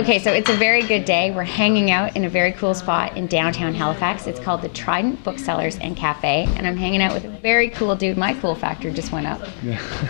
Okay, so it's a very good day. We're hanging out in a very cool spot in downtown Halifax. It's called the Trident Booksellers and Cafe, and I'm hanging out with a very cool dude. My cool factor just went up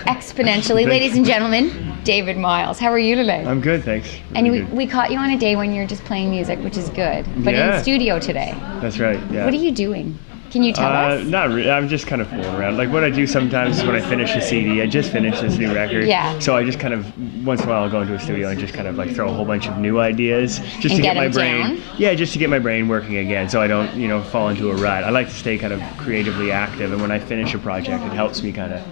exponentially. Ladies and gentlemen, David Myles. How are you today? I'm good, thanks. And we caught you on a day when you're just playing music, which is good. But in studio today. That's right, yeah. What are you doing? Can you tell us? Not really. I'm just kind of fooling around. Like what I do sometimes is when I finish a CD, I just finished this new record. Yeah. So I just kind of, once in a while I'll go into a studio and just kind of like throw a whole bunch of new ideas just to get my brain. Down? Yeah, just to get my brain working again so I don't, fall into a rut. I like to stay kind of creatively active, and when I finish a project, it helps me kind of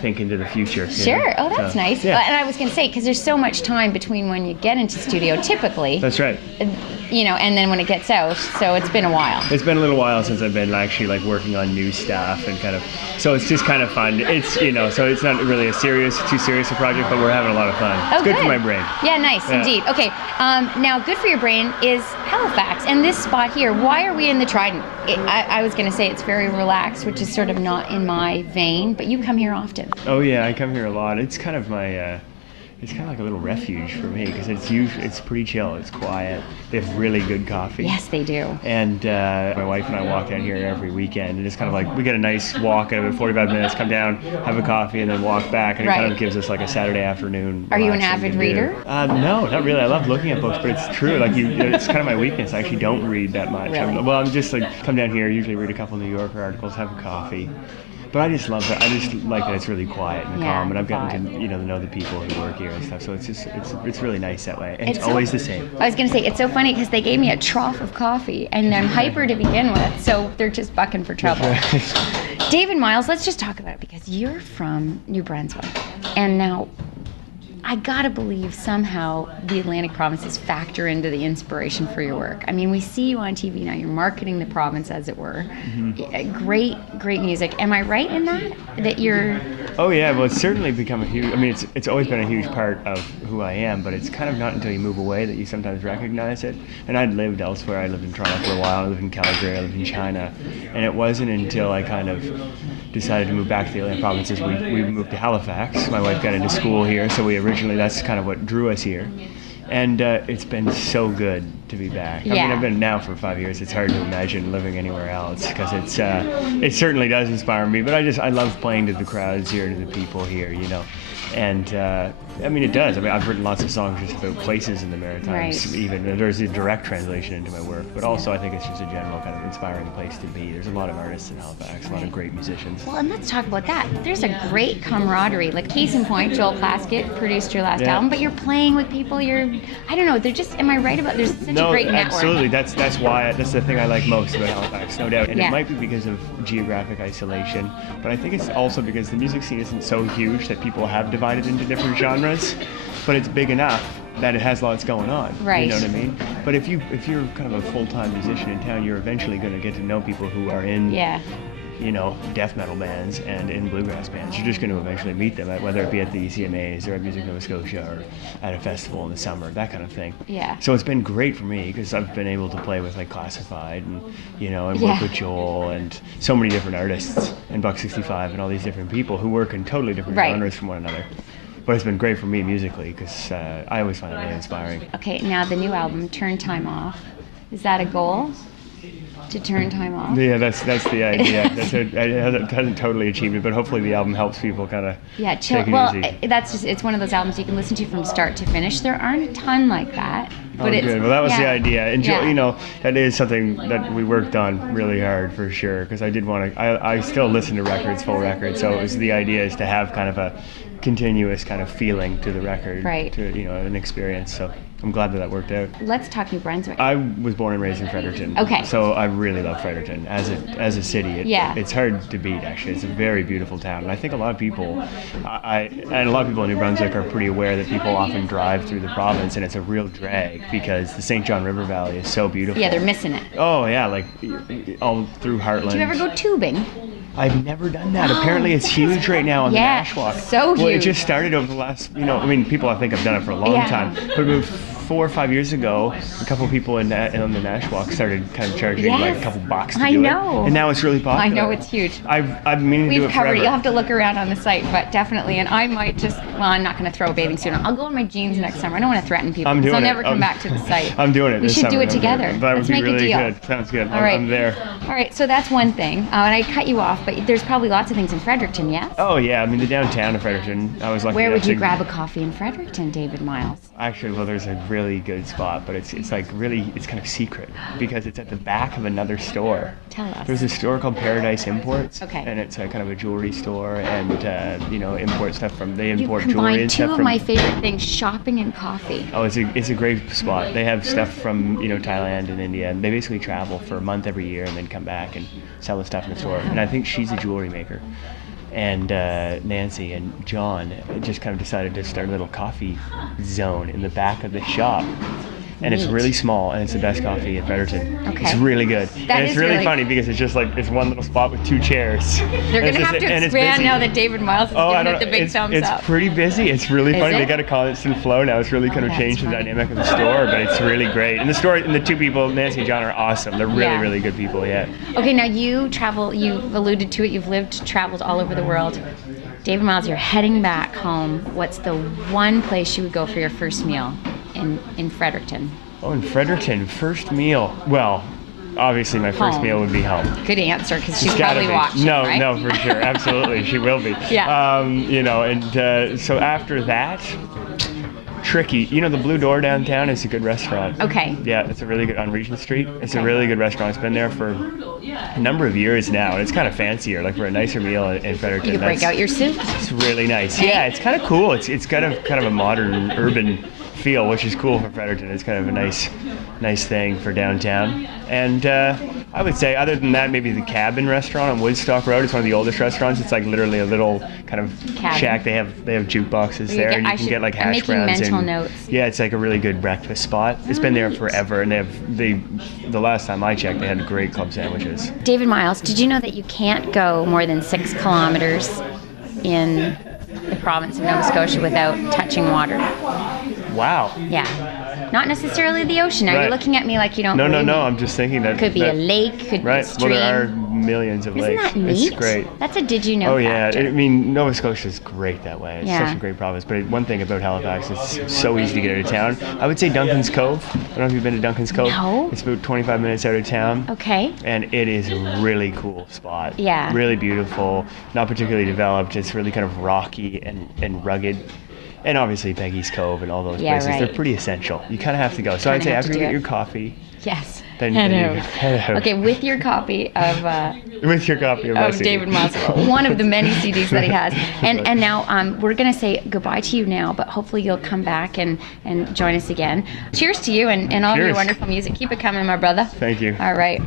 think into the future. Sure. Oh, that's nice. Yeah. And I was going to say, because there's so much time between when you get into studio, typically. That's right. And then when it gets out, so it's been a while. It's been a little while since I've been actually like working on new stuff and kind of, so it's just kind of fun. It's, so it's not really too serious a project, but we're having a lot of fun. It's good for my brain. Yeah, nice, indeed. Okay, now good for your brain is Halifax, and this spot here, why are we in the Trident? I was going to say it's very relaxed, which is sort of not in my vein, but you come here often. Oh yeah, I come here a lot. It's kind of my, it's kind of like a little refuge for me because it's pretty chill. It's quiet. They have really good coffee. Yes, they do. And my wife and I walk down here every weekend, and it's kind of like we get a nice walk in about 45 minutes, come down, have a coffee, and then walk back, and it kind of gives us like a Saturday afternoon. Are you an avid reader? No, not really. I love looking at books, but it's true. Like it's kind of my weakness. I actually don't read that much. Really? I'm just like come down here, usually read a couple New Yorker articles, have a coffee. But I just love it. I just like that it's really quiet and calm, and I've gotten to know the people who work here and stuff. So it's really nice that way. And it's always the same. I was gonna say it's so funny because they gave me a trough of coffee, and I'm hyper to begin with, so they're just bucking for trouble. David Myles, let's just talk about it because you're from New Brunswick, and now I gotta believe somehow the Atlantic provinces factor into the inspiration for your work. I mean, we see you on TV now. You're marketing the province, as it were. Mm-hmm. Great music. Am I right in that you're? Oh yeah. Well, it's certainly become a huge. I mean, it's always been a huge part of who I am. But it's kind of not until you move away that you sometimes recognize it. And I'd lived elsewhere. I lived in Toronto for a while. I lived in Calgary. I lived in China. And it wasn't until I kind of decided to move back to the Atlantic provinces. We moved to Halifax. My wife got into school here, so that's kind of what drew us here. And it's been so good to be back. I mean, I've been now for 5 years. It's hard to imagine living anywhere else because it certainly does inspire me. But I love playing to the crowds here, to the people here, And I mean, it does. I mean, I've written lots of songs just about places in the Maritimes. Right. Even there's a direct translation into my work, but also I think it's just a general kind of inspiring place to be. There's a lot of artists in Halifax, a lot of great musicians. Well, and let's talk about that. There's a great camaraderie. Like case in point, Joel Plaskett produced your last album, but you're playing with people. I don't know. They're just. Am I right about? There's such a great network. Absolutely. That's the thing I like most about Halifax, no doubt. And it might be because of geographic isolation, but I think it's also because the music scene isn't so huge that people have divided into different genres, but it's big enough that it has lots going on. Right. You know what I mean? But if you're kind of a full-time musician in town, you're eventually going to get to know people who are in death metal bands and in bluegrass bands. You're just going to eventually meet them, whether it be at the ECMAs or at Music Nova Scotia or at a festival in the summer, that kind of thing. Yeah. So it's been great for me because I've been able to play with like Classified and and work with Joel and so many different artists and Buck 65 and all these different people who work in totally different genres from one another. But it's been great for me musically because I always find it really inspiring. Okay, now the new album, Turn Time Off. Is that a goal? To turn time off? Yeah, that's the idea. It hasn't totally achieved it, but hopefully the album helps people kind of chill. Take it easy. It's one of those albums you can listen to from start to finish. There aren't a ton like that. But good. Well, that was the idea. And that is something that we worked on really hard for sure, because I did want to, I still listen to records, full records, so it was the idea is to have kind of a continuous kind of feeling to the record, to an experience. So I'm glad that worked out. Let's talk New Brunswick. I was born and raised in Fredericton. Okay. So I really love Fredericton as a city. It's hard to beat, actually. It's a very beautiful town, and I think a lot of people, and a lot of people in New Brunswick are pretty aware that people often drive through the province, and it's a real drag because the St. John River Valley is so beautiful. Yeah, they're missing it. Oh yeah, like all through Heartland. Do you ever go tubing? I've never done that. Apparently it's huge right now on the Nashwauk. So huge. Well, it just started over the last, people I think have done it for a long time. But about 4 or 5 years ago, a couple people on the Nash Walk started kind of charging like a couple bucks to do it. And now it's really popular. I know, it's huge. I've been meaning to do it forever. You'll have to look around on the site, but definitely. And I might just, well, I'm not going to throw a bathing suit on. I'll go in my jeans next summer. I don't want to threaten people. I'm doing I'll never come back to the site. I'm doing it. We should do it together. That Let's would be make a really deal. good. Sounds good. All right. I'm there. All right, so that's one thing. And I cut you off, but there's probably lots of things in Fredericton, yes? Oh yeah, I mean the downtown of Fredericton. I was lucky. Where would you to grab a coffee in Fredericton, David Myles? Actually, well, there's a really good spot, but it's like really, it's kind of secret because it's at the back of another store. Tell us. There's a store called Paradise Imports. Okay. And it's a kind of a jewelry store, and import stuff they import You jewelry combine and two stuff of from. my favorite things, shopping and coffee. Oh, it's a great spot. They have stuff from Thailand and India, and they basically travel for a month every year and then come back and sell the stuff in the store. And I think she's a jewelry maker. And Nancy and John just kind of decided to start a little coffee zone in the back of the shop. And it's really small, and it's the best coffee in Fredericton. Okay. It's really good. That and it's is really really funny because it's just like it's one little spot with 2 chairs. They're going to have to expand now that David Myles is giving it the big thumbs up. It's pretty busy. It's really funny. They got a constant flow now. It's really kind of changed the dynamic of the store, but it's really great. And the store, and the 2 people, Nancy and John, are awesome. They're really, really good people. Yeah. Okay, now you travel. You've alluded to it. You've traveled all over the world. David Myles, you're heading back home. What's the one place you would go for your first meal in Fredericton? Oh, in Fredericton, first meal. Well, obviously my first meal would be home. Good answer, because she's probably watching, right? No, for sure, absolutely, she will be. Yeah. So after that, tricky. The Blue Door downtown is a good restaurant. Okay. Yeah, it's a really good on Regent Street. It's a really good restaurant. It's been there for a number of years now, and it's kind of fancier, like for a nicer meal in Fredericton. You can break out your suit. It's really nice. Yeah, it's kind of cool. It's kind of a modern urban feel, which is cool for Fredericton. It's kind of a nice thing for downtown. And I would say, other than that, maybe the Cabin restaurant on Woodstock Road. It's one of the oldest restaurants. It's like literally a little kind of shack. They have jukeboxes there, and you can get like hash browns. I'm making mental notes. Yeah, it's like a really good breakfast spot. It's been there forever, and the last time I checked, they had great club sandwiches. David Myles, did you know that you can't go more than 6 kilometers in the province of Nova Scotia without touching water? Wow. Yeah. Not necessarily the ocean. Now you're looking at me like you don't believe me. I'm just thinking that could be a lake, could be a stream. Well, there are millions of lakes. Isn't that neat? It's great. That's a did you know factor. I mean, Nova Scotia is great that way. It's such a great province. But one thing about Halifax, it's so easy to get out of town. I would say Duncan's Cove. I don't know if you've been to Duncan's Cove. No. It's about 25 minutes out of town. Okay. And it is a really cool spot. Yeah. Really beautiful. Not particularly developed. It's really kind of rocky and rugged. And obviously Peggy's Cove and all those places, they're pretty essential. You kind of have to go. So I'd say after you get your coffee, yes, then you head out. Okay, with your copy of David Myles, one of the many CDs that he has. And now we're going to say goodbye to you now, but hopefully you'll come back and join us again. Cheers to you and all of your wonderful music. Keep it coming, my brother. Thank you. All right.